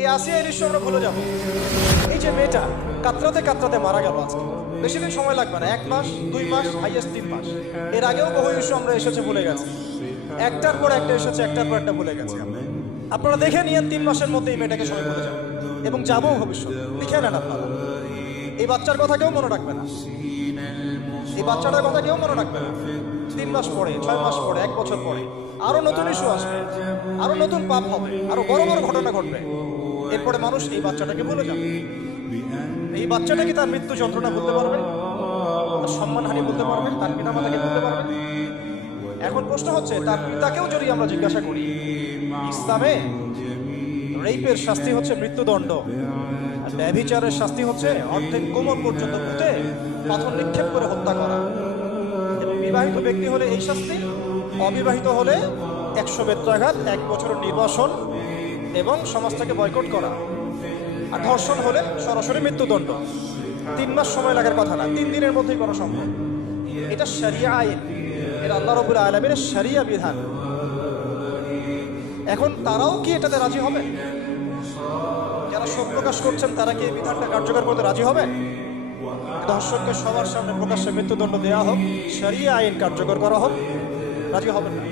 এই আসিয়া দৃশ্য আমরা ভুলে যাব। এই যে মেয়েটা কাতরাতে কাতরাতে মারা গেল আজকে, বেশি দিন সময় লাগবে না, 1 মাস 2 মাস হাইয়েস্ট 3 মাস। এর আগেও বহু ইস্যু আমরা এসেছে ভুলে গেছি, একটার পর একটা এসেছে, একটার পর একটা ভুলে গেছে। আপনারা দেখে নিয়েন 3 মাসের মধ্যে এই মেয়েটাকে সবাই ভুলে যাবে এবং যাবো ভবিষ্যৎ। লিখে নেন আপনারা, এই বাচ্চার কথা কেউ মনে রাখবে না, এই বাচ্চাটার কথা কেউ মনে রাখবে না। 3 মাস পরে, 6 মাস পরে, 1 বছর পরে আরো নতুন ইস্যু আসবে, আরো নতুন পাপ হবে, আরো বড় বড় ঘটনা ঘটবে। এরপরে মানুষ এই বাচ্চাটাকে ভুলে যাবে। এই বাচ্চাটা কি তার মৃত্যু যন্ত্রণা বলতে পারবে, তার সম্মানহানি বলতে পারবে, তার পিতামাতাকে বলতে পারবে? এখন প্রশ্ন হচ্ছে, তার পিতাকেও যদি আমরা জিজ্ঞাসা করি, ইসলামে রেপের শাস্তি হচ্ছে মৃত্যুদণ্ড, আর ব্যভিচারের শাস্তি হচ্ছে অর্ধেক কোমর পর্যন্ত পুঁতে পাথর নিক্ষেপ করে হত্যা করা। এবং বিবাহিত ব্যক্তি হলে এই শাস্তি, অবিবাহিত হলে 100 বেত্রাঘাত, 1 বছরের নির্বাসন এবং সমাজ থেকে বয়কট করা। আর ধর্ষণ হলে সরাসরি মৃত্যুদণ্ড। 3 মাস সময় লাগার কথা না, 3 দিনের মধ্যেই করা সম্ভব। এটা শরিয়া আইন, এটা আল্লাহ রাব্বুল আলামিনের শরিয়া বিধান। এখন তারাও কি এটাতে রাজি হবে? যারা শোক প্রকাশ করছেন তারা কি এই বিধানটা কার্যকর করতে রাজি হবে? ধর্ষককে সবার সামনে প্রকাশ্যে মৃত্যুদণ্ড দেওয়া হোক, শরিয়া আইন কার্যকর করা হোক, রাজি হবেন না।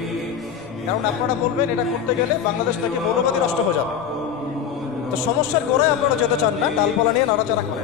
কারণ আপনারা বলবেন এটা করতে গেলে বাংলাদেশ নাকি মৌলবাদী রাষ্ট্র হয়ে যাবে। তো সমস্যার গোড়ায় আপনারা যেতে চান না, ডালপালা নিয়ে নাড়াচাড়া করেন।